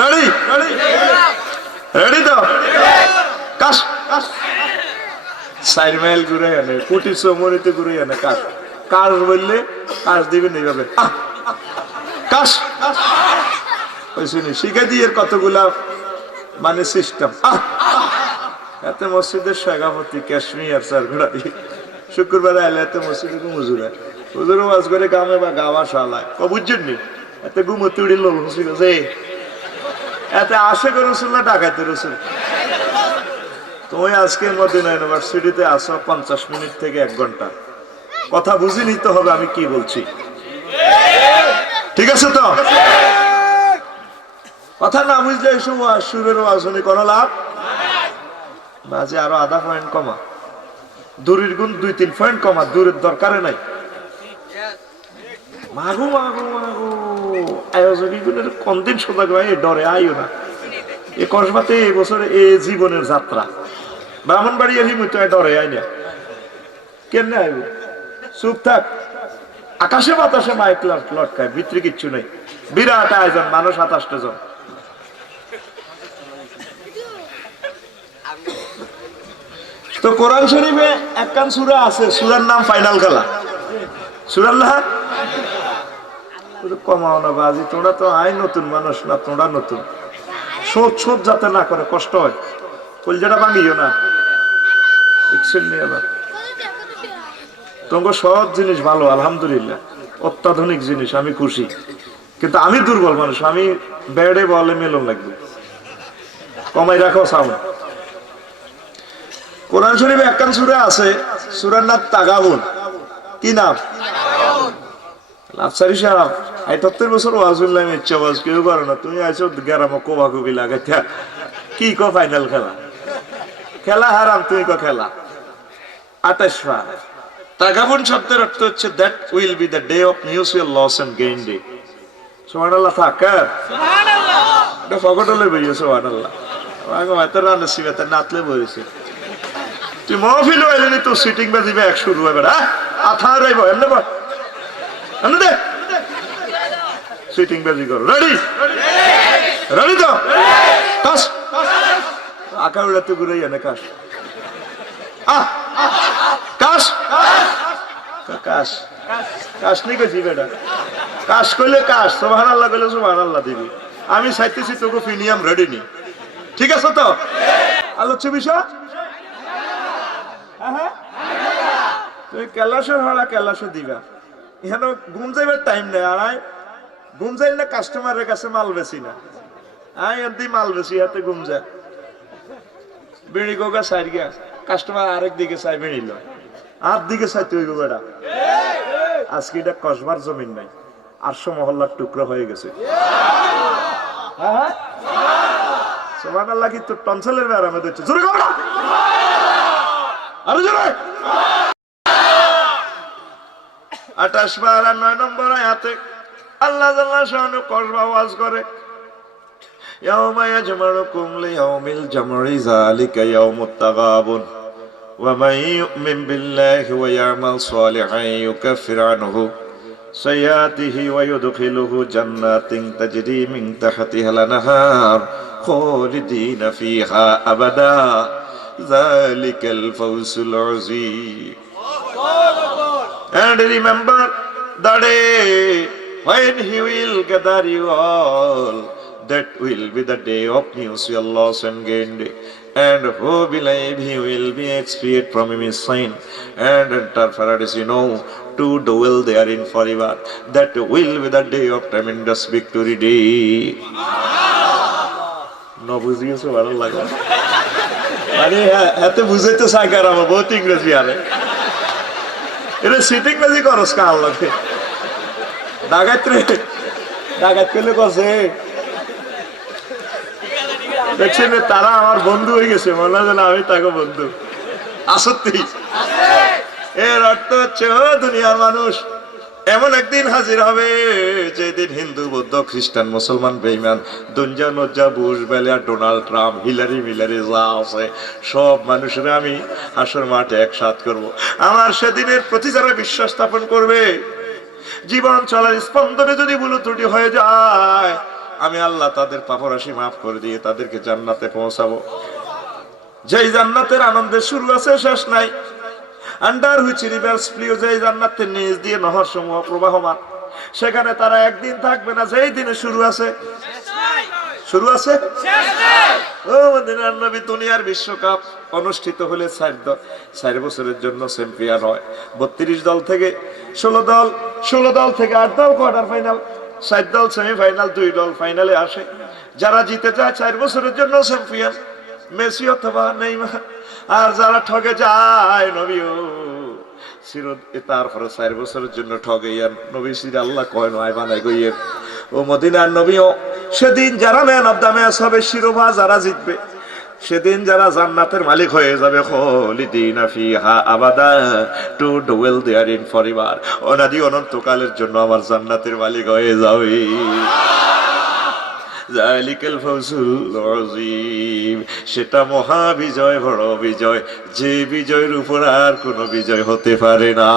Ready ready তো কাশ 4 mile ঘুরে আনে কোটি সমরিতে ঘুরে আনে কাশ কাশ বললে কাশ দিবেন এইভাবে কাশ শিখে দিয়ে কতগুলা মানে সিস্টেম এতে মসজিদের সভাপতি কাশ্মীর স্যার ঘোড়াই শুক্রবার আইলে এতে মসজিদে হুজুরে হুজুরে ওয়াজ করে গামে বা গাওয়া শালায় বুঝছেন নি এতে গুমতি উড়িল এতে আসে করে রসুল না ডাকাইতে রসুল তুমি আজকে মদিনা ইউনিভার্সিটিতে আসো 50 মিনিট থেকে 1 ঘন্টা কথা বুঝে নিতে হবে আমি কি বলছি ঠিক আছে তো কথা না বুঝলে এসব সুরের ওয়াজনে কোনো লাভ বাজে আরো আধা পয়েন্ট কমা দূরের গুণ 2-3 পয়েন্ট কমা দূরের দরকারে নাই মাগো মাগো মাগো আয়োজনী গুণের কোনদিন সোজা গায়ে ডরে আইও না এ কসবাতে এই বছরে এই জীবনের যাত্রা ব্রাহ্মণবাড়ি এলি মুই তো ডরে আই না কেমনে আইব চুপ থাক আকাশে বাতাসে মাইক লটকায় ভিতরে কিচ্ছু নেই বিরাট আয়োজন মানুষ 27 জন তো কোরআন শরীফে একখান সূরা আছে সূরার নাম ফাইনাল খেলা সূরার নাম কমাও না বাজি তোমরা তো আই নতুন মানুষ না তোমরা নতুন সোচ সোচ যাতে না করে কষ্ট হয় কলজাটা ভাঙিও না তোমার সব জিনিস ভালো আলহামদুলিল্লাহ অত্যাধুনিক জিনিস আমি খুশি কিন্তু আমি দুর্বল মানুষ আমি বেড়ে বলে মেলন লাগবে কমাই রাখো সাউন্ড কোরআন শরীফে একখান সূরা আছে সূরার নাম তাগাবুন কি নাম লাফসারি সাহেব এই ৭০ বছর ওয়াজ বললাম ইচ্ছা ওয়াজ কেউ করো না তুমি আইছো গ্রামে কোবাকুবি লাগাইতে কি কো ফাইনাল খেলা খেলা হারাম তুই কো খেলা ২৮ বার তাগাবুন শব্দের অর্থ হচ্ছে that will be the day of mutual loss and gain day সুবহানাল্লাহ তাকার সুবহানাল্লাহ এটা ফগটলে বইছো সুবহানাল্লাহ আগো এত রান সিবেতে নাতলে বইছে তুই মহফিল হইলেনি তো সিটিং বাজিবে ১০০ রুপে বেড়া আথা রাইব এমনে বল এমনে দে সিটিং বাজি করো রেডি রেডি তো কাশ আকা উড়াতে ঘুরে এনে কাশ কাশ কাশ কাশ নি কইছি বেটা কাশ কইলে কাশ সুবহানাল্লাহ কইলে সুবহানাল্লাহ দিবি আমি চাইতেছি তোকে ফিনিয়াম রেডি নি ঠিক আছে তো আলোচ্য বিষয় তুমি কেলাসে হলা কেলাসে দিবা এখানে ঘুম যাইবার টাইম নেই আর ঘুম যাই না কাস্টমারের কাছে মাল বেশি না এদি মাল বেশি হাতে ঘুম যায় বিড়ি গোগা সাইড গিয়া কাস্টমার আরেক দিকে চাই বেড়িল আর দিকে চাইতে হইব বেড়া আজকে এটা কসবার জমিন নাই ৮০০ মহল্লার টুকরো হয়ে গেছে সুবহানাল্লাহ কি তোর টনসিলের ব্যারামে দিচ্ছে জোরে কর আরো জোরে ২৮ বার আর ৯ নম্বর আয়াতে আল্লাহ জাল্লা শানু কসবা ওয়াজ করে ইয়াউমা ইয়াজমাউকুম লিয়াউমিল জামঈ যালিকা ইয়াউমুত তাগাবুন ওয়া মান ইউমিন বিল্লাহি ওয়া ইয়ামাল সালিহান ইউকাফির আনহু সাইয়্যাতিহি ওয়া ইউদখিলুহু জান্নাতিন তাজরি মিন তাহতিহাল আনহার খালিদিনা ফিহা আবাদা যালিকাল ফাওজুল আযীম And remember the day when he will gather you all. That will be the day of mutual loss and gain day. And who believe he will be expiated from his sin and enter paradise, to dwell therein forever. That will be the day of tremendous victory day. No বুঝিয়েছো ভালো লাগে মানে এত বুঝাইতে সাইকার আমার বহুত ইংরেজি আরে এটা সিটিং বাজি করস কাল লাগে ডাকাত রে ডাকাত পেলে কসে দেখছেন তারা আমার বন্ধু হয়ে গেছে মনে হয় না আমি তাকে বন্ধু আসত্তি এর অর্থ হচ্ছে ও দুনিয়ার মানুষ এমন একদিন হাজির হবে যেদিন হিন্দু বৌদ্ধ খ্রিস্টান মুসলমান বেঈমান দুনজা নজ্জা বুশ বেলিয়া ডোনাল্ড ট্রাম্প হিলারি মিলারি যা আছে সব মানুষের আমি হাসর মাঠে একসাথ করব। আমার সেদিনের প্রতি যারা বিশ্বাস স্থাপন করবে জীবন চলার স্পন্দনে যদি ভুল ত্রুটি হয়ে যায় আমি আল্লাহ তাদের পাপরাশি মাফ করে দিয়ে তাদেরকে জান্নাতে পৌঁছাবো। যেই জান্নাতের আনন্দের শুরু আছে শেষ নাই। আন্ডার হুইচ রিভার্স ফ্লো, যেই জান্নাতের নিচ দিয়ে নহর সমূহ প্রবাহমান, সেখানে তারা একদিন থাকবে না যেই দিনে শুরু আছে শুরু আছে। ও মদিনার নবী, দুনিয়ার বিশ্বকাপ অনুষ্ঠিত হলে 4 বছরের জন্য চ্যাম্পিয়ন হয়। 32 দল থেকে 16 দল থেকে 8 দল কোয়ার্টার ফাইনাল, 4 দল সেমিফাইনাল, 2 দল ফাইনালে আসে। যারা জিতে যায় 4 বছরের জন্য চ্যাম্পিয়ন, মেসি অথবা নেইমার। আর যারা ঠকে যায় নবীও তারপরে 4 বছরের জন্য ঠকে নবী সির আল্লাহ কয় নয় বানাই গইয়ে। ও মদিনার নবীও, সেদিন যারা ম্যান অফ দ্য ম্যাচ হবে, শিরোপা যারা জিতবে, সেদিন যারা জান্নাতের মালিক হয়ে যাবে, খালিদিনা ফিহা আবাদা, to dwell there in forever, অনাদি অনন্তকালের জন্য আমার জান্নাতের মালিক হয়ে যাবে। যালিকাল ফাউজুল আযীম, সেটা মহা বিজয়, বড় বিজয়, যে বিজয়ের উপর আর কোনো বিজয় হতে পারে না।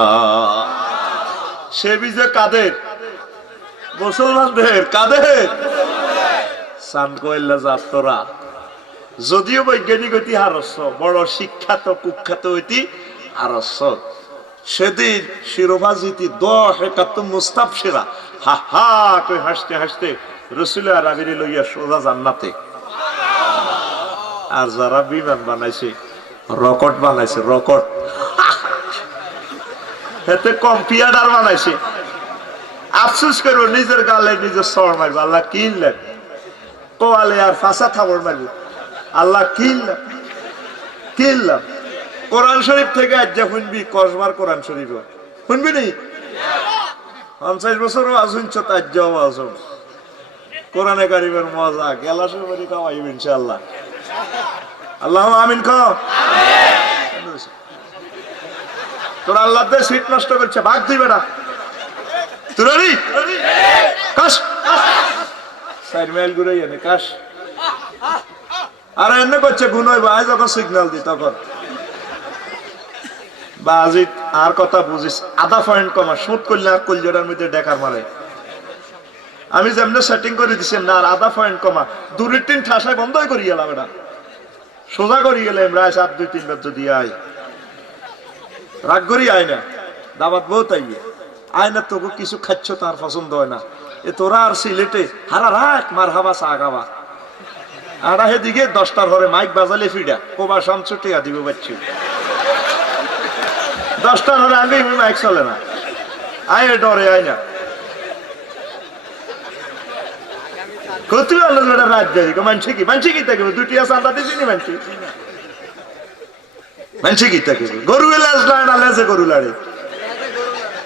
সে বিজয় কাদের? মুসলমানদের। কাদের? সান কইল্লা যাত্রা। যদিও বৈজ্ঞানিক ঐতি হারস্য, বড় শিক্ষাত কুখ্যাত ঐতি হারস্য, সেদিন শিরোপা জিতি 10 একাত্তর মুস্তাবশিরা হা হা কই হাসতে হাসতে রসুল আরবির লইয়া সোজা জান্নাতে। আর যারা বিমান বানাইছে, রকেট বানাইছে, রকেট এতে কম্পিউটার বানাইছে, আফসোস করবো নিজের গালে নিজের সর মারবো। আল্লাহ কিনলেন কোয়ালে আর ফাঁসা থাবর মারবো। আল্লাহ কিনলাম কোরআন শরীফ থেকে আজ যা শুনবি, কসবার কোরআন শরীফ শুনবি নি। 50 বছরও আজ শুনছ, তার যাও আজ কোরআনে কারিমের মজা গেলাসের বাড়ি খাওয়াইব ইনশাআল্লাহ। আল্লাহ আমিন। তোর আল্লাহ সিট নষ্ট করছে, ভাগ তুই বেটা। তুই কাশ 4 মাইল ঘুরে এনে কাশ। আর এনে করছে গুণ হইব, আজ যখন সিগন্যাল দি তখন বাজিত আর কথা বুঝিস। আধা পয়েন্ট কমা শুট করলে আর কলজোড়ার মধ্যে ডেকার মারে। আমি যেমন সেটিং করে দিচ্ছি না, আর আধা পয়েন্ট কমা 2-3 ঠাসায় বন্ধই করি গেলাম, এটা সোজা করি গেলে প্রায় 7-2-3 বার যদি আয় রাগ করি আয় না, দাবাত বহুত আইয়ে আয় না, তোকে কিছু খাচ্ছ তার পছন্দ হয় না। এ তোরা আর সিলেটে হারা রাখ মার হাবা চা খাবা, আর হেদিকে 10টার ঘরে মাইক বাজালে ফিডা কোবা শামছুটিয়া দিব বাচ্চু। 10টার ঘরে আগে মাইক চলে না, আয় ডরে আয় না। কত রাত যাই মানছি কি থাকবে, 2টি আছে আমরা দিছি নি মানছি কি থাকবে। গরু লাজ লাড়ে না, লেজে গরু লাড়ে,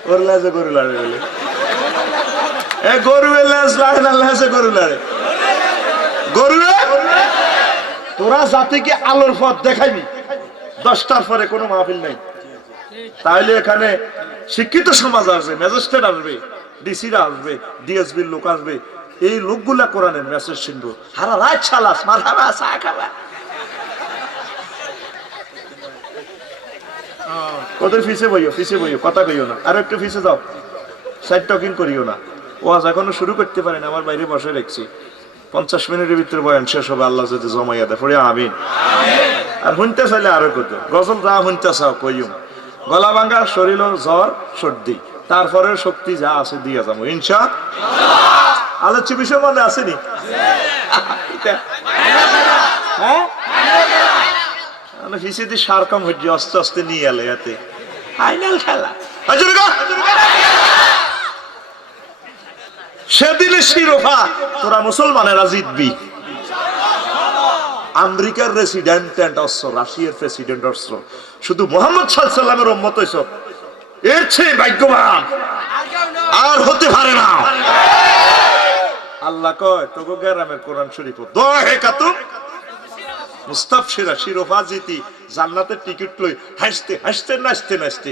ওর লেজে গরু লাড়ে বলে। এ গরু লাজ লাড়ে না, লেজে গরু লাড়ে। গরু তোরা জাতিকে আলোর পথ দেখাইবি, 10টার পরে কোনো মাহফিল নাই। তাইলে এখানে শিক্ষিত সমাজ আসবে, ম্যাজিস্ট্রেট আসবে, ডিসিরা আসবে, ডিএসবির লোক আসবে। এই লোকগুলা কোরআনের মেসেজ শুনবো, হারা রাত ছালাস মার হাবা চা খাবা। ওদের ফিসে বইও কথা কইও না, আর একটু ফিসে যাও, সাইড টকিং করিও না। ওয়াজ এখনো শুরু করতে পারেন, আমার বাইরে বসে রেখছি। 50 মিনিটের ভিতরে বয়ান শেষ হবে, আল্লাহ যদি জমাইয়া দেয় পড়ে আমিন। আর শুনতে চাইলে আরো কত গজল যা শুনতে চাও কইও, গলা ভাঙ্গা, শরীর জ্বর সর্দি, তারপরে শক্তি যা আছে দিয়ে যাবো ইনশাআল্লাহ। আলোচ্য বিষয় মনে আসেনি? হ্যাঁ ফিসিদি সার কম হচ্ছে, আস্তে আস্তে নিয়ে এলে এতে ফাইনাল খেলা। সেদিনে শিরোপা তোরা মুসলমানেরা জিতবি। আমেরিকার প্রেসিডেন্ট অস্ত্র, রাশিয়ার প্রেসিডেন্ট অস্ত্র, শুধু মুহাম্মদ সাল্লাল্লাহু আলাইহি ওয়াসাল্লামের উম্মত হইছ, এর চেয়ে ভাগ্যবান আর হতে পারে না। আল্লাহ কয় তোগো গ্রামের কোরআন শরীফ 10 একাত্তর মুস্তাবশিরা শিরোপা জিতি জান্নাতের টিকিট লই হাসতে হাসতে নাচতে নাচতে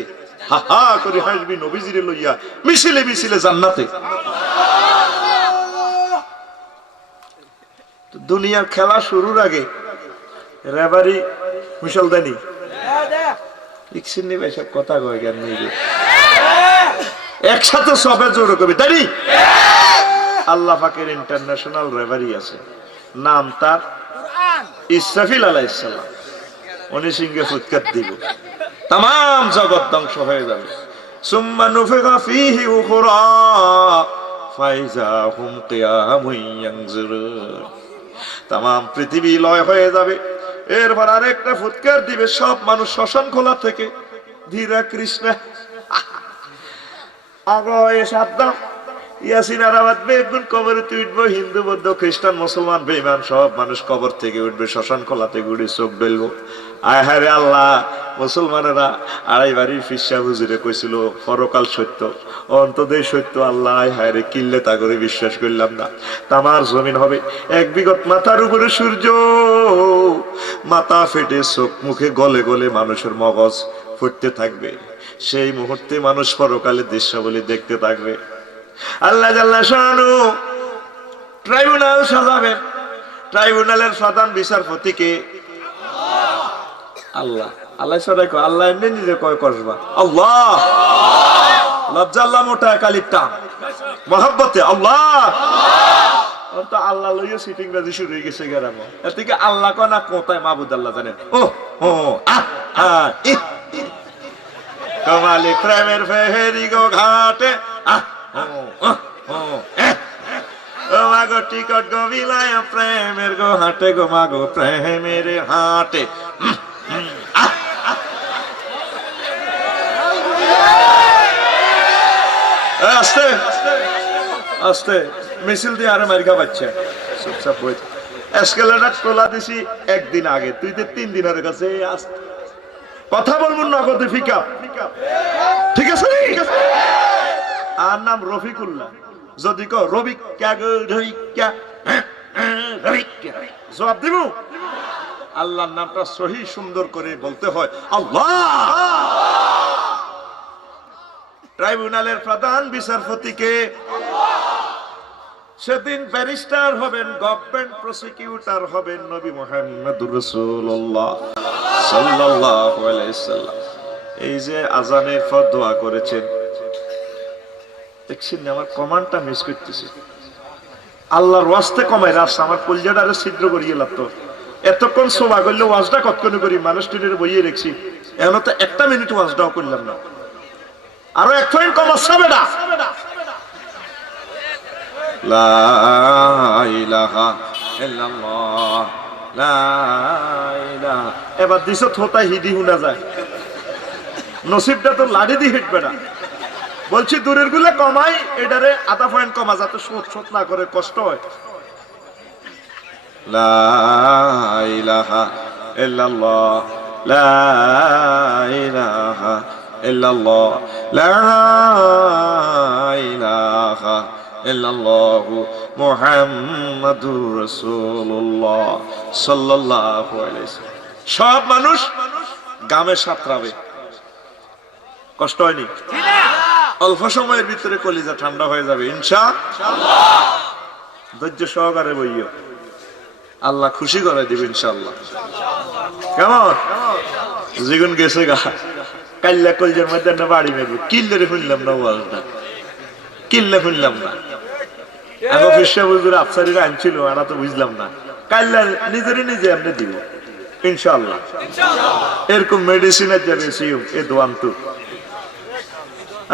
হা হা করে হাসবি নবীজিরে লইয়া মিছিলে মিছিলে জান্নাতে। দুনিয়ার খেলা শুরুর আগে রেবারি মুসলদানি লিখছেন নি ভাই, সব কথা কয় জ্ঞান নেই, একসাথে সবে জোর করবে তাই আল্লাহ পাকের ইন্টারন্যাশনাল রেভারি আছে, নাম তার ইসরাফিল আলাইহিস সালাম। উনি সিংহে ফুৎকার দিব, তাম জগৎ ধ্বংস হয়ে যাবে। সুম্মা নুফিখা ফীহি উখরা ফাইযা হুম কিয়ামুন ইয়ানজুরুন। তাম পৃথিবী লয় হয়ে যাবে, এরপর আরেকটা ফুৎকার দিবে, সব মানুষ শ্মশান খোলা থেকে ধীরা কৃষ্ণ আগে সাবধান। ইয়াসিন আরাবাদ বেগুন কবরে উঠবো, হিন্দু বৌদ্ধ খ্রিস্টান মুসলমান বেঈমান সব মানুষ কবর থেকে উঠবে, শ্মশান খোলা থেকে উঠে চোখ ডলবো। আয় হায় রে আল্লাহ, মুসলমানেরা আড়াই বাড়ির ফিসা হুজুরে কইছিল পরকাল সত্য, অন্তদেশ সত্য। আল্লাহ আয় হায় রে, কিল্লে তা করে বিশ্বাস করলাম না। তামার জমিন হবে এক বিগত মাথার উপরে সূর্য, মাথা ফেটে চোখ মুখে গলে গলে মানুষের মগজ ফুটতে থাকবে। সেই মুহূর্তে মানুষ পরকালে দৃশ্যাবলী দেখতে থাকবে। আল্লাহ জাল্লা শানু ট্রাইব্যুনাল সাজাবেন। ট্রাইব্যুনালের প্রধান বিচারপতিকে আল্লাহ। আল্লাহ সরাই কয়, আল্লাহ এমনি নিজে কয় করবা আল্লাহ। লজ্জা আল্লাহ মোটা কালিপটা মহব্বতে আল্লাহ। তো আল্লাহ লইয়া সিটিং বাজি শুরু হয়ে গেছে গেরাম। এর থেকে আল্লাহ কয় না কোথায় মাহবুদ আল্লাহ জানেন। ও ও কমালি প্রেমের ফেহেরি গো ঘাটে মাগো টিকট গো বিলায় প্রেমের গো হাটে গো মাগো প্রেমের হাটে। আস্তে আস্তে মিছিল দিয়ে আরে মারিকা বাচ্চা চুপচাপ বই। এসকেলেটার তোলা দিছি একদিন আগে, তুই তো 3 দিনের কাছে কথা বলবো নগদ ফিকা, ঠিক আছে? আর নাম রফিকুল্লাহ। যদি কো রবিকা গো রবিকা জবাব দিব। আল্লাহর নামটা সহি সুন্দর করে বলতে হয় আল্লাহ। ট্রাইব্যুনালের প্রধান বিচারপতিকে সেদিন ব্যারিস্টার হবেন, গভর্নমেন্ট প্রসিকিউটর হবেন নবী মুহাম্মদুর রাসূলুল্লাহ সাল্লাল্লাহু আলাইহি সাল্লাম। এই যে আজানের পর দোয়া করেছেন, দেখছেন আমার কমান্ডটা মিস করতেছি। আল্লাহর ওয়াস্তে কমাই রাস আমার কলজাটারে ছিদ্র করিয়ে লাগতো। এতক্ষণ সোবা করলে ওয়াজটা কতক্ষণ করি, মানুষ টিনের বইয়ে রেখছি, এখন তো 1 মিনিট ওয়াজটাও করলাম না। আরো 1 পয়েন্ট কম আসছে বেটা। লা ইলাহা ইল্লাল্লাহ লা ইলাহা। এবার দিছ থোতা হিদি হুনা যায়, নসিবটা তো লাড়ি দি হিটবে না। বলছি দূরের গুলো কমাই, এটারে আধা পয়েন্ট কমা যাতে সোট সোট না করে কষ্ট হয়। লা ইলাহা ইল্লাল্লাহ লা ইলাহা ইল্লাল্লাহ লা ইলাহা ইল্লাল্লাহু মুহাম্মাদুর রাসূলুল্লাহ সাল্লাল্লাহু আলাইহি ওয়াসাল্লাম। সব মানুষ গামে সাঁতরাবে, কষ্ট হয়নি? অল্প সময়ের ভিতরে কলিজা ঠান্ডা হয়ে যাবে ইনশাআল্লাহ। ধৈর্য সহকারে বইও, আল্লাহ খুশি করে দিবে ইনশাআল্লাহ। কেমন জীবন গেছে গা, কাল্লা কলজের মধ্যে না বাড়ি মেরব, কিল্লে শুনলাম না ওয়াজটা, কিল্লে শুনলাম না। আগে ফিসা বুঝুর আফসারিরা আনছিল, আমরা তো বুঝলাম না। কাল্লা নিজেরই নিজে এমনি দিব ইনশাআল্লাহ। এরকম মেডিসিনের যাবে সিউম এ দোয়ান তো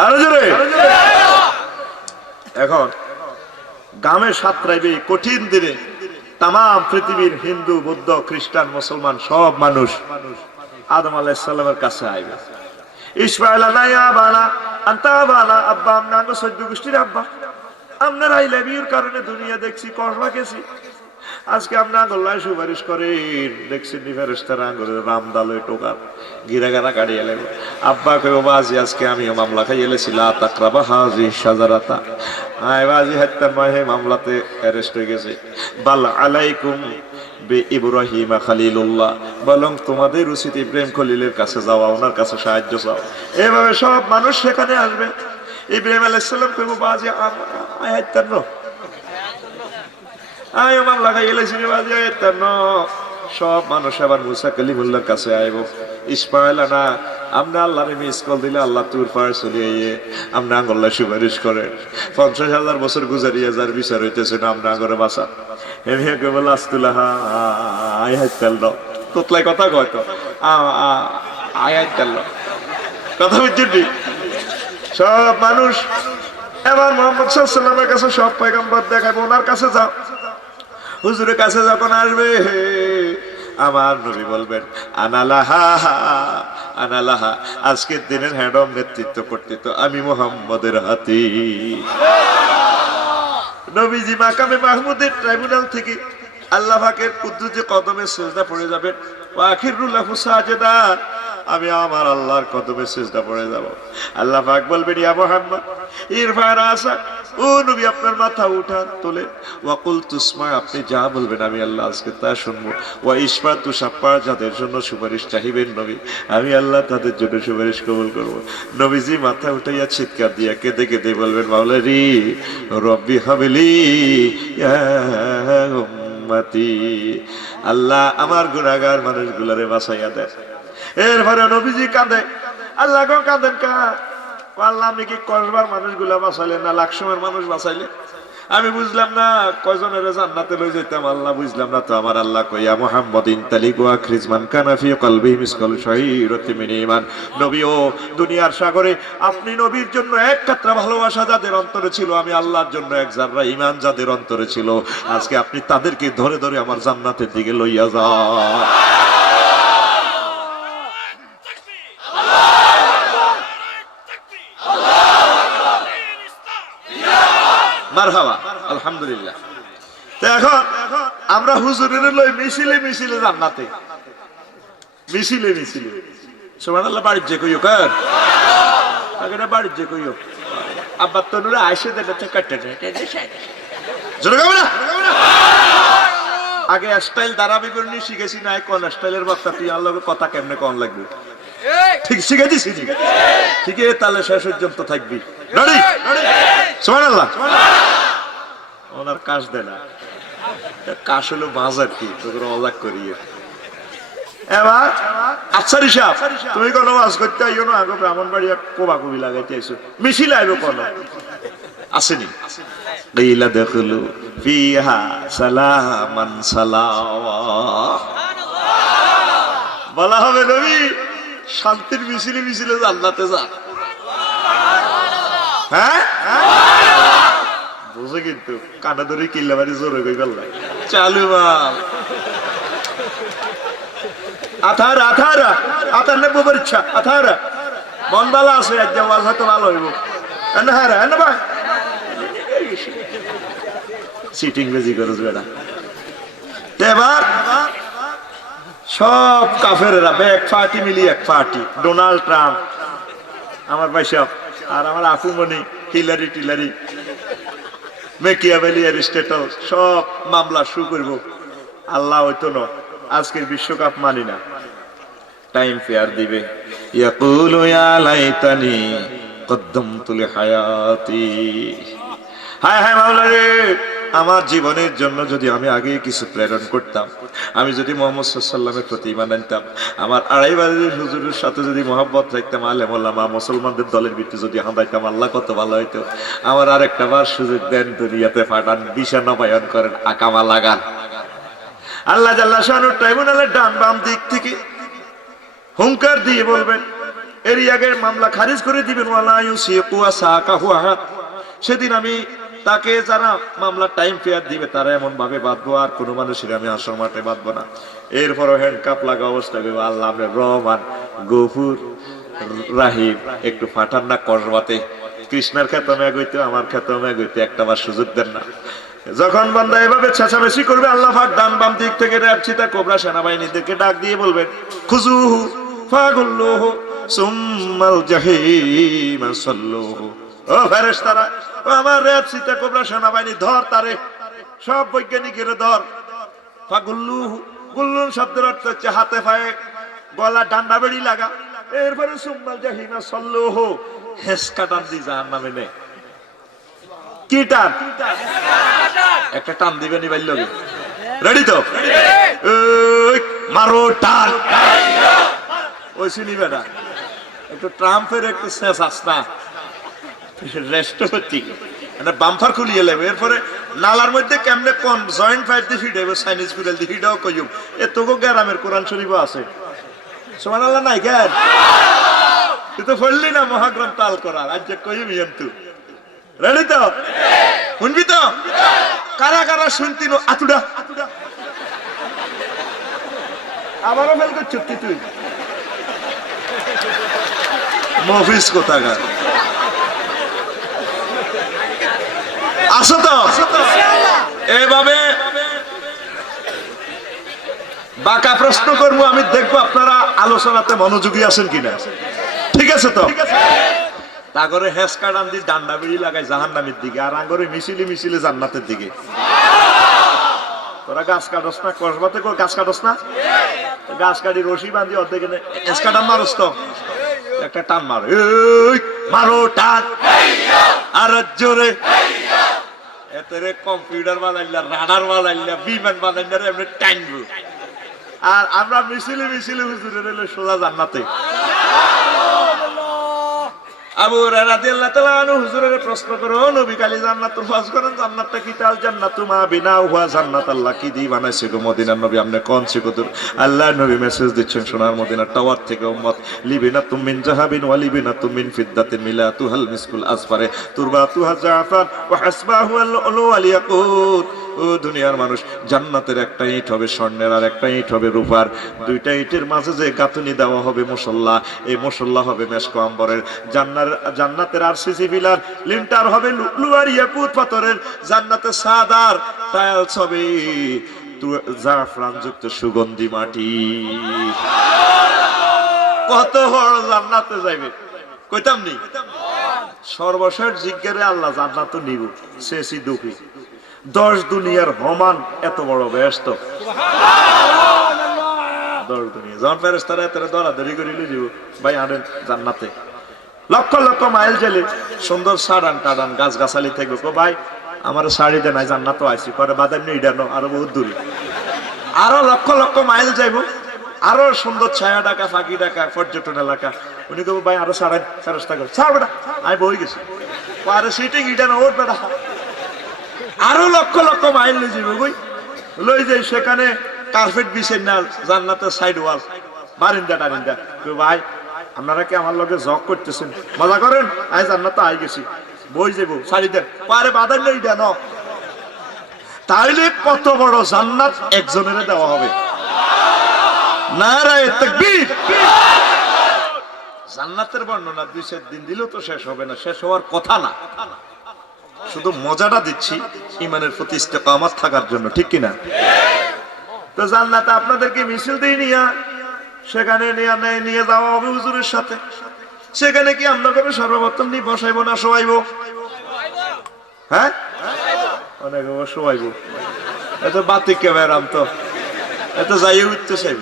আরো জোরে। এখন গামে সাঁতরাইবে কঠিন দিনে তাম পৃথিবীর হিন্দু বৌদ্ধ খ্রিস্টান মুসলমান সব মানুষ আদম আলাইহিস সালামের কাছে আইবে। ইসমাঈল আলাইয়া বালা আনতা বালা আব্বা, আমরা গো 14 গোষ্ঠীর আব্বা, আমরা আই লাভ ইউর কারণে দুনিয়া দেখছি, কসবা গেছি। আজকে আমরা গল্লায় সুপারিশ করে দেখছি ফেরেশতারা আঙ্গুরে রাম দালে টোকা গিরাগারা গাড়ি এলে। আব্বা কই বাজি আজকে আমি মামলা খাই এলেছি, লা তাকরাবা হাজি শাজারাতা। আয় বাজি হত্যা নয়, মামলাতে অ্যারেস্ট হয়ে গেছে। বাল আলাইকুম বে ইব্রাহিম খলিলুল্লাহ, বলং তোমাদের উচিত ইব্রাহিম খলিলের কাছে যাওয়া, ওনার কাছে সাহায্য চাও। এভাবে সব মানুষ সেখানে আসবে। ইব্রাহিম আলাইহিস সালাম কইব বাজি আয় হত্যা ন আয় মামলা খাই এলেছি বাজি হত্যা ন। সব মানুষ আবার মুসা কালিমুল্লাহর কাছে আইব। ইসমাঈল আনা আমরা আল্লাহরে মিস কল দিলে আল্লাহ তুর পার চলিয়ে আমরা আঙ্গল্লা সুপারিশ করে 50,000 বছর গুজারিয়ে যার বিচার হইতেছে না আমরা আঙ্গরে বাসা এমনি কেবল আস্তুল্লাহ আয় হাত তেল দাও তোতলাই কথা কয় তো আয় হাত তেল দাও কথা বুঝছেন ঠিক সব মানুষ এবার মোহাম্মদ সাল্লাল্লাহু আলাইহি ওয়াসাল্লামের কাছে সব পয়গম্বর দেখাবো ওনার কাছে যাও হুজুরের কাছে যখন আসবে আমার নবী বলবেন আনালাহা আনালাহা আজকের দিনের হ্যাডম নেতৃত্ব করতে তো আমি মুহাম্মদের হাতে নবীজি মাকামে মাহমুদের ট্রাইব্যুনাল থেকে আল্লাহ পাকের কুদ্দুসে কদমে সিজদা পড়ে যাবেন ওয়া আখিরু লাহু সাজদা আমি আমার আল্লাহর কদমে সিজদা পড়ে যাব আল্লাহ পাক বলবেন ইয়া মুহাম্মদ ইরফা রাসা ও নবী আপনার মাথা উঠান তোলেন ওয়া কুল তুসমা আপনি যা বলবেন আমি আল্লাহ আজকে তা শুনবো ওয়া ইশফাতু শাফা যাদের জন্য সুপারিশ চাইবেন নবী আমি আল্লাহ তাদের জন্য সুপারিশ কবুল করব নবীজি মাথা উঠাইয়া চিৎকার দিয়া কেঁদে কেঁদে বলবেন মাওলা রে রব্বি হাবলি ইয়া উম্মতি আল্লাহ আমার গুনাহগার মানুষগুলোরে বাঁচাইয়া দেন এরপরে নবীজি কাঁদে আল্লাহ গো কাঁদেন কা আল্লাহ আমি কি কসবার মানুষগুলা বাঁচাইলেন না লাকসমের মানুষ বাঁচাইলেন আমি বুঝলাম না কয়জনের জান্নাতে লই যেতাম আল্লাহ বুঝলাম না তো আমার আল্লাহ কইয়া মুহাম্মদ ইনতালিক ওয়া খিজমান কানা ফি কলবিহি মিসকাল শাইরাতিন মিন ঈমান নবী ও দুনিয়ার সাগরে আপনি নবীর জন্য এক কাতরা ভালোবাসা যাদের অন্তরে ছিল আমি আল্লাহর জন্য এক জাররা ঈমান যাদের অন্তরে ছিল আজকে আপনি তাদেরকে ধরে ধরে আমার জান্নাতের দিকে লইয়া যান মারহাবা আলহামদুলিল্লাহ তো এখন আমরা হুজুরের লই মিছিলে মিছিলে জান্নাতে মিছিলে মিছিলে সুবহানাল্লাহ বাড়ি যে কইও কার আগেটা বাড়ি যে কইও আব্বা তনুরে আইসে দেখাতে কাটতে জোরে গাও না আগে স্টাইল দাঁড়াবি করে নি শিখেছি না কোন স্টাইলের বক্তা তুই আল্লাহর কথা কেমনে কোন লাগবে ঠিক শিখে দিছি ঠিক আছে তাহলে শেষ পর্যন্ত থাকবি রেডি সুবহানাল্লাহ ওনার কাজ দেয় না কাজ হলো বাজার কি তোকে মজাক করিয়ে এবার আচ্ছা ঋষাব তুমি কোনো মাছ করতে আইও না আগে ব্রাহ্মণবাড়ি কোবা কবি লাগাইতে আইসো মিছিল আইবো কোন আসেনি কিলা দেখলু ফিহা সালামান সালাওয়া বলা হবে নবী শান্তির মিছিলে মিছিলে জান্নাতে যা হ্যাঁ বুঝে কিন্তু কাটা ধরে কিল্লা বাড়ি জোরে কই গেল্লাই চালু মাল আথারা আথারা আথার নেবো পরীক্ষা আথারা মন ভালো আছে আজ ওয়াজ হয়তো ভালো হইব এনহারা এন ভাই সিটিং বেজি করে বেটা এবার সব কাফেরেরা এক পার্টি মিলি এক পার্টি ডোনাল্ড ট্রাম্প আমার ভাই সব আর আমার আফুমনি হিলারি টিলারি মেকিয়াভেলি অ্যারিস্টটল সব মামলা শুরু করব আল্লাহ হয়তো না আজকের বিশ্বকাপ মানি না টাইম ফেয়ার দিবে ইয়াকুলু ইয়া লাইতানি কদ্দামতু লিহায়াতি হায় হায় মাওলা রে আমার জীবনের জন্য যদি আমি আগে কিছু প্রেরণ করতাম আমি যদি মুহাম্মদ সাল্লাল্লাহু আলাইহি ওয়াসাল্লামের প্রতি ঈমান আনতাম আমার আড়াই বাজের হুজুরের সাথে যদি মহব্বত রাখতাম আলেম ওলামা মুসলমানদের দলের ভিতরে যদি হাঁদাইতাম আল্লাহ কত ভালো হইতো আমার আরেকটা বার সুযোগ দেন দুনিয়াতে পাঠান বিছানা বায়ন করেন আকামা লাগান আল্লাহ জাল্লা শানু ট্রাইব্যুনালের ডান বাম দিক থেকে হুঙ্কার দিয়ে বলবেন এর আগের মামলা খারিজ করে দিবেন ওয়ালা ইউসিকু সাকাহু আহাদ সেদিন আমি তাকে যারা মামলা টাইম ফেয়ার দিবে তারা এমন ভাবে বাঁধবো আর কোনো মানুষের আমি আসর মাঠে বাঁধবো না এরপরও হ্যান্ড কাপ লাগা অবস্থা আল্লাহ রহমান গফুর রাহিম একটু ফাটান না করবাতে কৃষ্ণার খেতমে গইতে আমার খেতমে গইতে একটা বার সুযোগ দেন না যখন বান্দা এভাবে চেঁচামেচি করবে আল্লাহ পাক ডান বাম দিক থেকে র্যাবচিতা কোবরা সেনাবাহিনীদেরকে ডাক দিয়ে বলবেন খুজুহু ফাগুল্লুহু সুম্মাল জাহিম সাল্লুহু ও ফেরেশতারা ও আমার র্যাবচিতা কোবরা সেনাবাহিনী ধর তারে সব বৈজ্ঞানিকের ধর ফাগুল্লুহু গুল্লুন শব্দের অর্থ হচ্ছে হাতে পায়ে গলা ডান্ডা বেড়ি লাগা এরপরে সুম্মাল জাহিম সাল্লুহু হেসকা টান দি জাহান্নামে নে কি টান একটা টান দিবেন বাইল লগে রেডি তো মারো টান ওই শুনি বেটা একটু ট্রাম্পের একটু শেষ আসনা রাষ্ট্রপতি বাম্পার খুলিয়ে লেবে এরপরে নালার মধ্যে কেমনে কোন জয়েন্ট ফাইভ দিয়ে ফিড হবে চাইনিজ কুড়াল দিয়ে ফিডাও কইম এ তোকে গ্রামের কোরআন শরীফও আছে সুবহানাল্লাহ নাই কেন তুই তো পড়লি না মহাগ্রন্থ আল কোরআন আজ যে কইম ইয়ন্তু রেডি তো শুনবি তো কারা কারা শুনতি আতুডা আবারও ফেল করছ তুই মফিস কোথাকার আসো তো এইভাবে বাঁকা প্রশ্ন করবো আমি দেখবো আপনারা আলোচনাতে মনোযোগী আছেন কিনা ঠিক আছে তো তাগরে হেস কাটান দিয়ে ডান্ডা বেড়ি লাগায় জাহান্নামের দিকে আর আঙ্গরে মিছিলে মিছিলে জান্নাতের দিকে তোরা গাছ কাটস না কসবাতে গাছ কাটস না গাছ কাটি রশি বান্ধি অর্ধেক হেস কাটান মারস তো একটা টান মারো মারো টান আর জোরে এতরে কম্পিউটার বানাইলা রাডার বানাইলা বিমান বানাইলা এমনি টাইনবো আর আমরা মিছিলে মিছিলে হুজুরের এলে সোজা জান্নাতে আবু হুরায়রা রাদিয়াল্লাহু তাআলা আনহু হুজুরের প্রশ্ন করো নবী কালী জান্নাতুল ফাজ করেন জান্নাতটা কি তাল জান্নাতু মা বিনা হুয়া জান্নাত আল্লাহ কি দি বানাইছে গো মদিনার নবী আপনি কোন সে কত আল্লাহ নবী মেসেজ দিচ্ছেন সোনার মদিনার টাওয়ার থেকে উম্মত লিবিনাতুম মিন জাহাবিন ওয়া লিবিনাতুম মিন ফিদ্দাতিন মিলাতুহাল মিসকুল আসফারে তুরবাতুহা জাফার ওয়া হাসবাহু আল-লুলু ওয়াল ইয়াকুত ও দুনিয়ার মানুষ জান্নাতের একটা ইট হবে স্বর্ণের আর একটা ইট হবে রূপার দুইটা ইটের মাঝে যে গাঁথুনি দেওয়া হবে মুসল্লা এই মুসল্লা হবে মেশক আম্বরের জান্নাতের আরসিসি পিলার লিন্টার হবে লুলু আর ইয়াকুত পাথরের জান্নাতের সাদার টাইলস হবে জাফরান যুক্ত সুগন্ধি মাটি কত বড় জান্নাতে যাইবে কইতাম নি সর্বশেষ জিজ্ঞারে আল্লাহ জান্নাত নিব শেষই দুঃখী 10 দুনিয়ার হমান এত বড় ব্যস্ত 10 দুনিয়া জন ফেরেশতারা এত দরাদরি করিলে দিব ভাই আনেন জান্নাতে লক্ষ লক্ষ মাইল চলে সুন্দর সাড়ান টাড়ান গাছ গাছালি থেকে কো ভাই আমার শাড়ি দেন নাই জান্নাত আইছি করে বাদাম নেই ডানো আরো বহুত দূরে আরো লক্ষ লক্ষ মাইল যাইব আরো সুন্দর ছায়া ডাকা ফাঁকি ডাকা পর্যটন এলাকা উনি কব ভাই আরো সাড়ান ফেরেশতা করে ছাড় বেটা আমি বই গেছি আরে সিটিং ইডানো ওর বেটা আরো লক্ষ লক্ষ মাইল লই যাবে বই লই যাই সেখানে কার্পেট বিছাই না জান্নাতের সাইড ওয়াল বারিন্দা টারিন্দা কই ভাই আপনারা কি আমার লগে জগ করতেছেন মজা করেন আজ জান্নাতে আই গেছি বই যাবো শাড়ি দেন পারে বাদাই লই দেন তাইলে কত বড় জান্নাত একজনের দেওয়া হবে নারায়ে তাকবীর জান্নাতের বর্ণনা 2-4 দিন দিলেও তো শেষ হবে না শেষ হওয়ার কথা না শুধু মজাটা দিচ্ছি ইমানের প্রতি ইস্তেকামত থাকার জন্য ঠিক কিনা তো জান্নাতে আপনাদেরকে মিছিল দিয়ে সেখানে নিয়ে যাওয়া হবে হুজুরের সাথে সেখানে কি আপনাকে সর্বপ্রথম নিয়ে বসাইবো না শোয়াইবো হ্যাঁ অনেক শোয়াইবো এত বাতিক ক্যামেরাম তো এত যাইয়ে উঠতে চাইব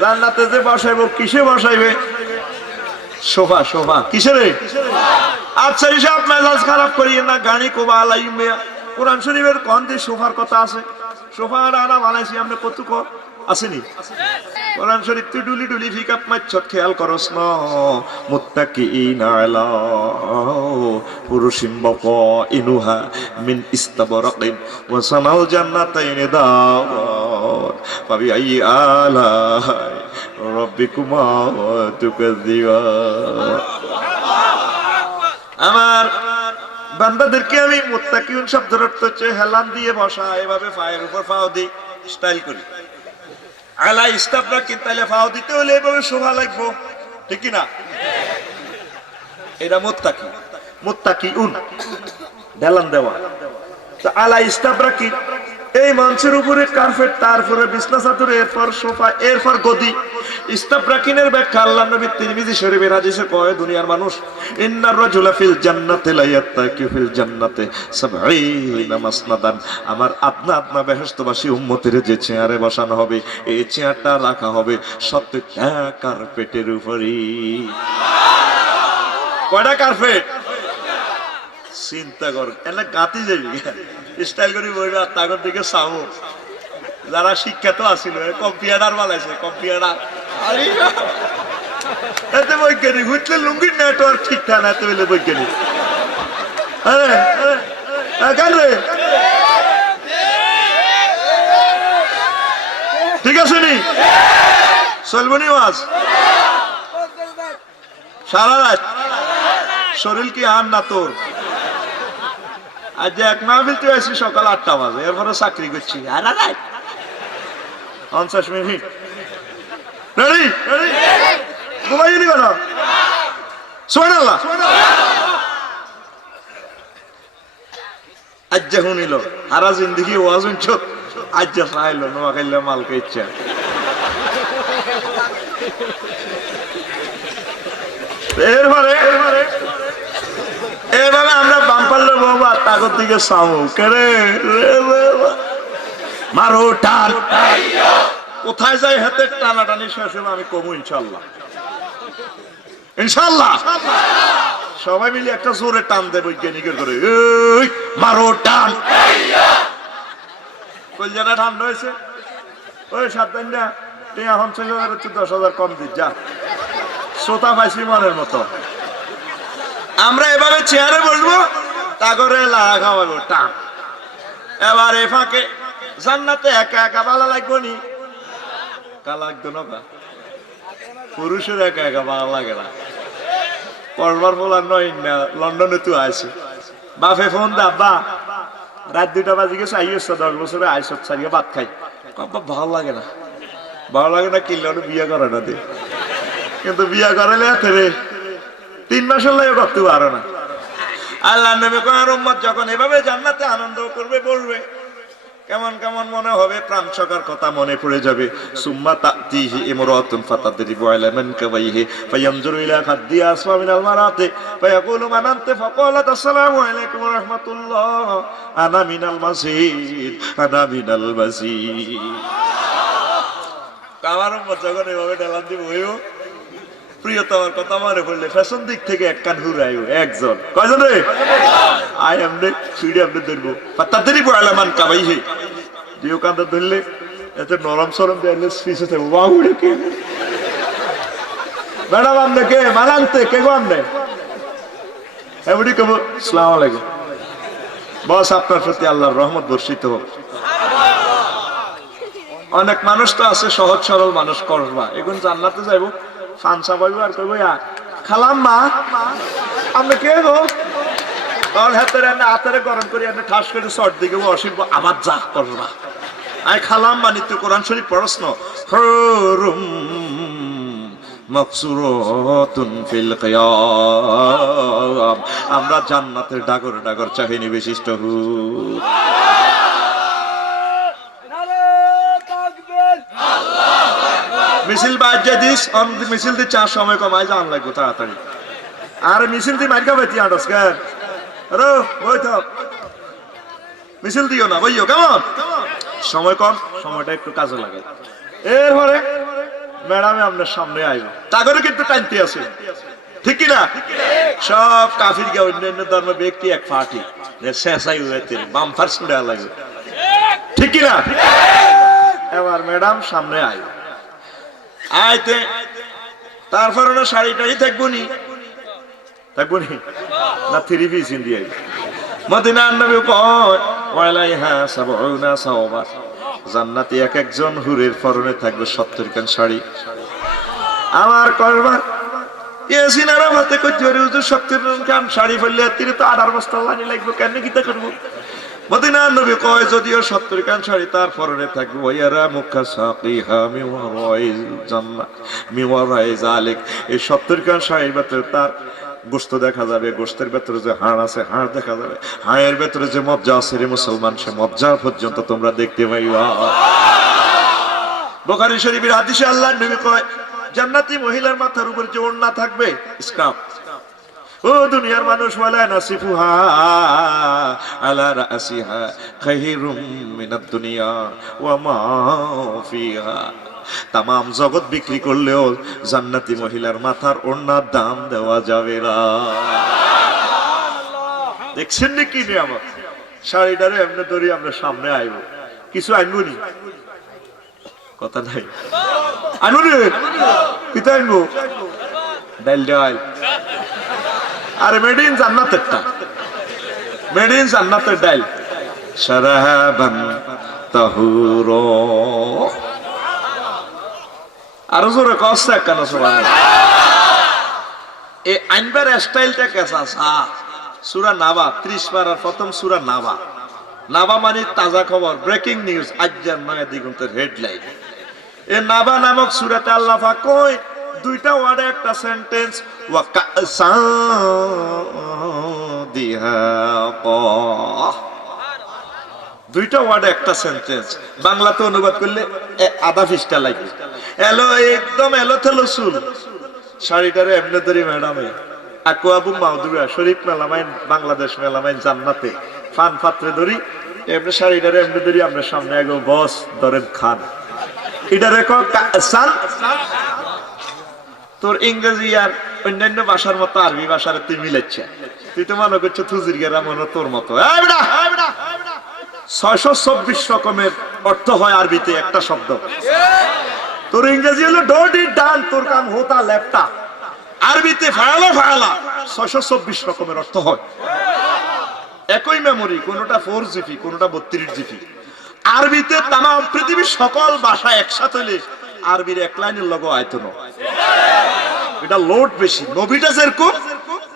জান্নাতে যে বসাইবো কিসে বসাইবে সোফা সোফা কিসে রে আচ্ছা হিসাব মেজাজ খারাপ করিয়ে না গাড়ি কোবা আলাইমে কোরআন শরীফের কোন দিয়ে সোফার কথা আছে সোফা আনা বানাইছি আমরা কত আসেনি কোরআন শরীফ তুই ডুলি ডুলি ফিকাপ মাচ্ছত খেয়াল করস না মুত্তাকিইনা আলা ফুরুশিন বাকাইনুহা মিন ইস্তাবরাকিন ওয়া সামাল জান্নাতাইন দাওয়াত ফাবি আই আলা রাব্বিকুমা তুকাযিবান আমার বান্দাদেরকে আমি মুত্তাকিউন শব্দের অর্থ হচ্ছে হেলান দিয়ে বসা এভাবে পায়ের উপর পাও দিই স্টাইল করি আলা ইস্তাবরা কি তাইলে পাও দিতে হলে এভাবে শোভা লাগবে ঠিক কি না এটা মুত্তাকিউন হেলান দেওয়া তো আলা ইস্তাবরা কি এই মঞ্চের উপরে কার্পেট তারপরে বিছনা চাদর এরপর সোফা এরপর গদি ইস্তাবরাকিনের ব্যাখ্যা আল্লাহর নবী তিরমিজি শরীফের হাদিসে কয় দুনিয়ার মানুষ ইন্নার রাজুলা ফিল জান্নাতি লা ইয়াত্তাকি ফিল জান্নাতি 70 মাসনাদান আমার আপনা আপনা বেহেশতবাসী উম্মতের যে চেয়ারে বসানো হবে এই চেয়ারটা রাখা হবে 70টা কার্পেটের উপরে কয়টা কার্পেট চিন্তা কর এলা গাতি যাবি স্টাইল করে বইবে আর তাগর দিকে চাও যারা শিক্ষা তো আসিল কম্পিউটার বানাইছে কম্পিউটার এতে বৈজ্ঞানিক হইলে লুঙ্গির নেটওয়ার্ক ঠিক থাকে না, এতে বলে বৈজ্ঞানিক। কেন রে ঠিক আছে নি চলবো নি ওয়াজ সারা রাত? শরীর কি আর না তোর? আজ এক মাহফিল তুই আসি সকাল 8টা বাজে, এরপরে চাকরি করছি 50 মিনিট। রেডি রেডি ঘুমাই নি কেন? সুবহানাল্লাহ। আজ যে শুনিল সারা জিন্দগি ওয়াজ শুনছ, আজ যে খাইল নোয়া খাইলে মালকে ইচ্ছা। এরপরে এভাবে আমরা বাম পারলে বাবা তাগর দিকে সামু কেরে মারো টান, কোথায় যাই হাতে টানাটানি শেষ হলো আমি কমু ইনশাল্লাহ। ইনশাল্লাহ সবাই মিলে একটা জোরে টান দেয় বৈজ্ঞানিকের করে, মারো টান। কলজাটা ঠান্ডা হয়েছে, ওই সাবধান না তুই এখন 10,000 কম দিস যা, শ্রোতা পাইছি মনের মতো। আমরা এভাবে চেয়ারে বসবো, তা করে লাগাবো টান। এবার এ ফাঁকে জান্নাতে একা একা ভালো লাগবো নি? কা লাগতো না, পুরুষের একা একা ভালো লাগে না। পড়বার বলার নয় না, লন্ডনে তুই আইসি বাপে ফোন দা, আব্বা রাত 2টা বাজে গেছে, আইসো 10 বছরে আইসো সারিয়ে ভাত খাই। ভালো লাগে না, ভালো লাগে না কিনলে বিয়ে করে না দে, কিন্তু বিয়ে করালে রে 3 মাসের লাগে করতে পারো না। আল্লাহ নবী কোন উম্মত যখন এভাবে জান্নাতে আনন্দ করবে বলবে, কেমন কেমন মনে হবে, প্রাণ সকার কথা মনে পড়ে যাবে। সুম্মা তাতিহি ইমরাতুন ফাতাদরিবু আলা মানকাবাইহি ফায়ানজুরু ইলা খাদ্দি আসফা মিনাল মারাতি ফায়াকুলু মান আনতা ফাকালাত আসসালামু আলাইকুম ওয়া রাহমাতুল্লাহ আনা মিনাল মাসিদ আনা মিনাল মাসিদ। কামার উম্মত যখন এভাবে ডালান দিব হইও, প্রিয়তমার কথা মনে পড়লে ফ্যাশন দিক থেকে এক কান হুরাইও, একজন কয়জন রে আই আমনে ফিডে আমনে ধরবো ফাতাদরিবু আলা মানকাবাইহি, দিও কান্দা ধরলে এত নরম সরম দেয়ালে ফিসে থাকবো। বাহুড়ে কে ম্যাডাম আমনে কে মানাংতে কে গো আমনে এমনি কব আসসালামু আলাইকুম বস, আপনার প্রতি আল্লাহর রহমত বর্ষিত হোক। অনেক মানুষ তো আছে সহজ সরল মানুষ, করবা এখন জান্নাতে যাইবো ফানসা পাইবো আর কইবো খালাম মা আপনি কে গো, তখন হাতের গরম করি আপনি ঠাস করে শর্ট দিকে অসিব আমার যা করবা। আই খালাম মানে তুই কোরআন শরীফ প্রশ্ন হুরুম মাকসুরাতুন ফিল কিয়াম, আমরা জান্নাতের ডাগর ডাগর চাহিনী বিশিষ্ট হুর। মিছিল বাজে দিস মিছিল দি 4 সময় কমাই যান লাগবে তাড়াতাড়ি, আর মিছিল দি মাইকা বেতি আটস গার রো বই তো মিছিল দিও না বইও, কেমন সময় কম, সময়টা একটু কাজে লাগে। এরপরে ম্যাডামে আপনার সামনে আইব, তাগরে কিন্তু টানতে আছে ঠিক কিনা? সব কাফির গে অন্যান্য ধর্ম ব্যক্তি এক পার্টি শেষাই হয়েছে বাম্পার শুনে লাগবে ঠিক কিনা? এবার ম্যাডাম সামনে আইব, আইতে তারপর ওরা শাড়ি টাড়ি থাকবো নি না 3 পিস দিয়ে মদিনার নবী কয় ওয়ালাইহা সাবউনা সাওবা, জান্নাতে এক একজন হুরের পরনে থাকবে 70 খান শাড়ি। আমার করবার ইয়াসিন আরামাতে কই জোরে হুজুর 70 খান শাড়ি ফেললে তিরে তো 18 বস্তা লানি লাগবে, কেন কিতা করব? মদিনার নবী কয় যদিও 70 খান শাড়ি তার পরনে থাকবে, ওয়ারা মুখা সাকিহা মিওয়ারাইল জান্নাত মিওয়ারাই জালিক, এই 70 খান শাড়ির ভিতরে তার গোশত দেখা যাবে, গোশতের ভেতরে যে হাড় আছে হাড় দেখা যাবে, হাড়ের ভেতরে যে মজ্জা আছে রে মুসলমান, সে মজ্জা পর্যন্ত তোমরা দেখতে পাইবা। বুখারী শরীফের হাদিসে আল্লাহর নবী কয় জান্নাতি মহিলার মাথার উপর যে ওড়না থাকবে স্কার্ফ, ও দুনিয়ার মানুষ ওয়ালা নাসিফুহা আলা রাসিহা খায়রুম মিনাদ দুনিয়া ওয়া মা ফিহা, তাম জগৎ বিক্রি করলেও জান্নাতি মহিলার মাথার ওড়নার দাম দেওয়া যাবে না। দেখছেন নাকি নিয়ামত? শাড়িটারে এমনি ধরি আমরা সামনে আইব, কিছু আনবো নি কথা নাই আনু রে পিতা আনবো ডাল ডাল আরে মেড ইন জান্নাতেরটা মেড ইন জান্নাতের ডাল শারাবান তাহুরা আরো জোরে কষ্ট কেন সুবহানাল্লাহ এই আইনবার স্টাইলটা কেসা সা সূরা নাবা 30 পারার প্রথম সূরা নাবা নাবা মানে তাজা খবর ব্রেকিং নিউজ আজকের নয়া দিগন্তের হেডলাইন এই নাবা নামক সূরাতে আল্লাহ পাক কই দুইটা ওয়ার্ডে একটা সেন্টেন্স ওয়া কাসা দিহাকা দুইটা ওয়ার্ডে একটা সেন্টেন্স বাংলাতে অনুবাদ করলে আধা পৃষ্ঠা লাগে এলো একদম এলো থেলো চুল শাড়িটারে এমনি ধরি ম্যাডামে আকু আবু মাউদুরা শরীফ মেলামাইন বাংলাদেশ মেলামাইন জান্নাতে ফান পাত্রে ধরি এমনি শাড়িটারে এমনি ধরি আপনার সামনে আগে বস ধরেন খান এটা রেখো সান তোর ইংরেজি আর অন্যান্য ভাষার মতো আরবি ভাষার তুই মিলাচ্ছে তুই তো মনে করছো তুজির গেরা মনে তোর মতো 624 রকমের অর্থ হয় আরবিতে একটা শব্দ তোর ইংরেজি হলো ডোডি ডান তোর কাম হোতা লেফটা আরবিতে ফায়ালা ফায়ালা 624 রকমের অর্থ হয় একই মেমোরি কোনটা 4 জিবি কোনটা 32 জিবি আরবিতে তাম পৃথিবীর সকল ভাষা একসাথে হলে আরবির এক লাইনের লগো আয়তন এটা লোড বেশি নবীটা যেরকম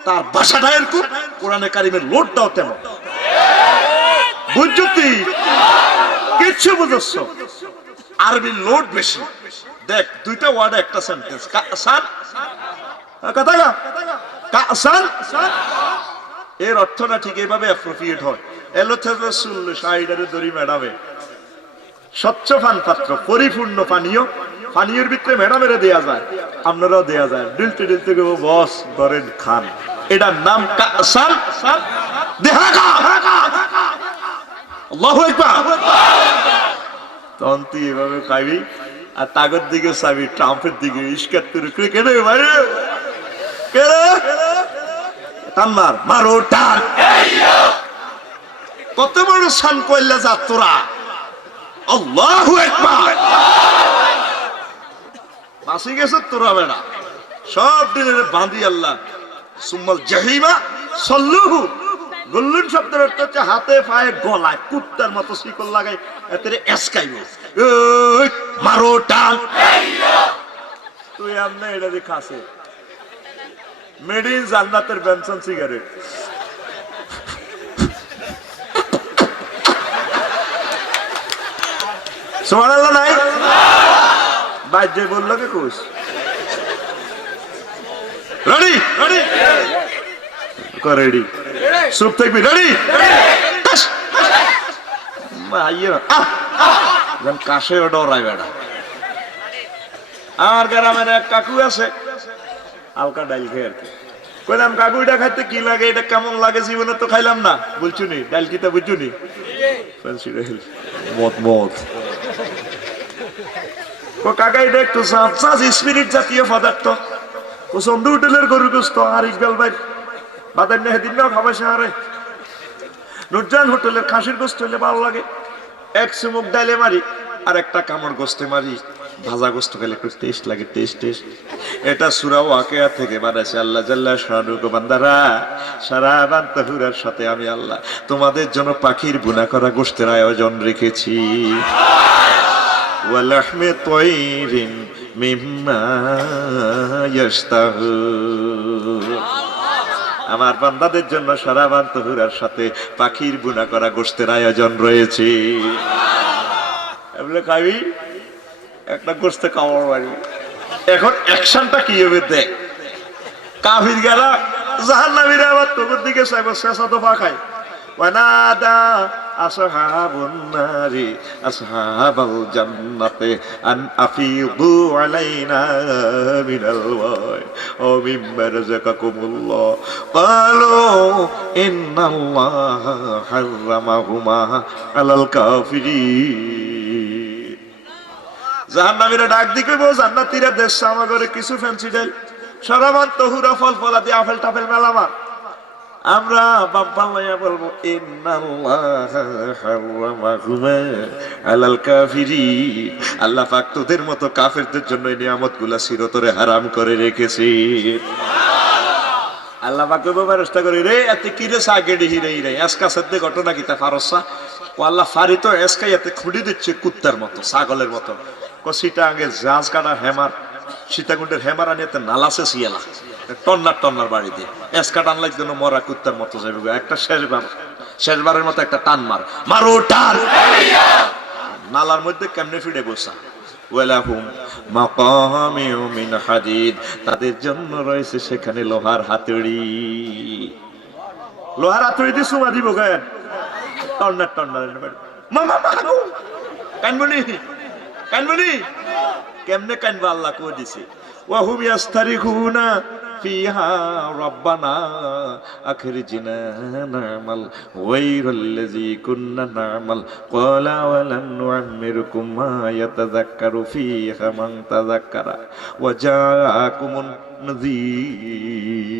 তার ভাষাটা এরকম কোরআনে কারিমের লোডটাও তেমন বুঝছি কিচ্ছু বুঝছ আরবির লোড বেশি দেখ দুইটা ওয়ার্ড একটা সেন্টেন্স কাসান কথা কাসান এর অর্থটা ঠিক এইভাবে অ্যাপ্রোপ্রিয়েট হয় এলো থেকে শুনল শাড়িটারে দড়ি ম্যাডামে স্বচ্ছ পান পাত্র পরিপূর্ণ পানীয় পানীয়ের ভিতরে ম্যাডামেরা দেয়া যায় আপনারাও দেয়া যায় ডিলতে ডিলতে গেবো বস ধরেন খান এটার নাম কাসান দেহাকা আল্লাহু আকবার তখন তুই এভাবে খাবি আর তাগর দিকে চাবি ট্রাম্পের দিকে ইস্কাত করে ক্রিকেটে ভাই টান্নার মারো টান কত বড় সান কইলা যা তোরা আল্লাহু আকবার বাসি গেছে তোরা বেড়া সব দিনের বাঁধি আল্লাহ সুম্মাল জাহিমা সল্লুহু গুল্লুন শব্দের অর্থ হচ্ছে হাতে পায়ে গলায় কুত্তার মতো শিকল লাগাই এতে এসকাইব মারো টান তুই আমনে এটা দেখাছে মেড ইন জান্নাতের বেনসন সিগারেট সুবহানাল্লাহ নাই বাজে বললো কে কোস রেডি রেডি রেডি চুপ থাকবি রেডি কাশে ডরাই বেড়া আমার গ্রামের এক কাকু আছে হালকা ডাইল খেয়ে আর কি কইলাম কাকু এটা খাইতে কি লাগে এটা কেমন লাগে জীবনে তো খাইলাম না বলছু নি ডাইল কিতা বুঝছু নি মত মত কাকা এটা একটু স্পিরিট জাতীয় পদার্থ ও সন্ধু হোটেলের গরু গোস্ত আর ইকবাল ভাই বাদের নেহে দিন না খাবার সাহারে নুরজান হোটেলের খাসির গোস্ত হলে ভালো লাগে এক চুমুক ডাইলে মারি আর একটা কামড় গোস্তে মারি ভাজা গোস্ত খেলে একটু টেস্ট লাগে টেস্ট টেস্ট এটা সূরা ওয়াকিয়া থেকে বানাইছে আল্লাহ জাল্লা শানুকু বান্দারা শারাবান তাহুরার সাথে আমি আল্লাহ তোমাদের জন্য পাখির বুনা করা গোস্তের আয়োজন রেখেছি ওয়া লাহমি তায়রিন মিম্মা ইয়াশতাহুন আমার বান্দাদের জন্য শারাবান তাহুরার সাথে পাখির বুনা করা গোস্তের আয়োজন রয়েছে এগুলো খাবি একটা গোস্তে কামড় মারি এখন অ্যাকশনটা কি হবে দেখ কাফির গেলা জাহান্নামীরা আবার তোর দিকে চাইব শেষা দফা খায় ওয়ানাদা আসহাবুন নারি আসহাবাল জান্নাতে আন আফিদু আলাইনা মিনাল ওয়াই ও মিম্মা রাযাকাকুমুল্লাহ ক্বালু ইন্নাল্লাহা হারামাহুমা আলাল কাফিরিন জাহান্নামীরা ডাক দিকে বল জান্নাতীরা দেশ আমাগরে কিছু ফ্যান্সি ডাল শারাবান তাহুরা ফল ফলাদি আপেল টাপেল মেলামা আমরা বাম্পার লাইয়া বলবো ইন্নাল্লাহা হারামাহুমা আলাল কাফিরিন, আল্লাহ পাক তোদের মতো কাফেরদের জন্য এই নিয়ামতগুলা চিরতরে হারাম করে রেখেছে। আল্লাহ পাক ব্যবস্থা করে রে এত কি রে সাগেডি হিরে হিরে এসকা সদ্দে ঘটনা কি তা ফারসা ও আল্লাহ ফারি তো এসকা এতে খুঁড়ি দিচ্ছে কুত্তার মতো ছাগলের মতো কসিটা আগে জাজ কাটা হেমার সীতাকুণ্ডের হেমার আনিয়ে নালাসে শিয়ালা টন্নার টন্নার বাড়ি দিয়ে এসকা টান লাগ জন্য মরা কুত্তার মতো যাবে একটা শেষবারের মতো একটা টান মারো টান নালার মধ্যে কেমনে ফিরে বসা। ওয়ালাহুম মাকামিউ মিন হাদিদ, তাদের জন্য রয়েছে সেখানে লোহার হাতুড়ি। লোহার হাতুড়ি দিয়ে সুমা দিব কেন? টন্নার টন্নার মামা মারো কানবনি কানবনি কেমনে কানবা আল্লাহ কই দিছে। ওয়াহুম ইয়াস্তারিখুনা ফিহা রাব্বানা আখরিজনা না'মাল গায়রাল্লাযী কুন্না না'মাল ক্বালা ওয়ালান নু'আম্মিরকুম মা ইয়াতাযাক্কারু ফিহা মান তাযাক্কারা ওয়া জাআকুমুন নাযীর।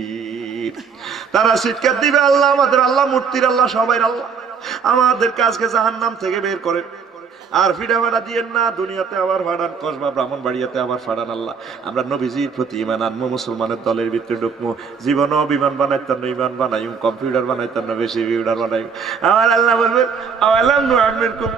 তারা চিৎকার দিবে আল্লাহ আমাদের আল্লাহ, মূর্তির আল্লাহ, সবাই আল্লাহ, আমাদের কাজকে জাহান্নাম থেকে বের করেন। আর ফিডা ভাড়া দিয়েন না, দুনিয়াতে আবার ভাড়ান, কসবা ব্রাহ্মণবাড়িয়াতে আবার ফাড়ান আল্লাহ। আমরা নবীজির প্রতি ইমান আনবো, মুসলমানের দলের ভিতরে ঢুকবো, জীবনও বিমান বানাইতাম না, ইমান বানাইম, কম্পিউটার বানাইতাম না, বেশি বিউটার বানাইম। আমার আল্লাহ বলবেন আওয়ালাম নুআম্মিরকুম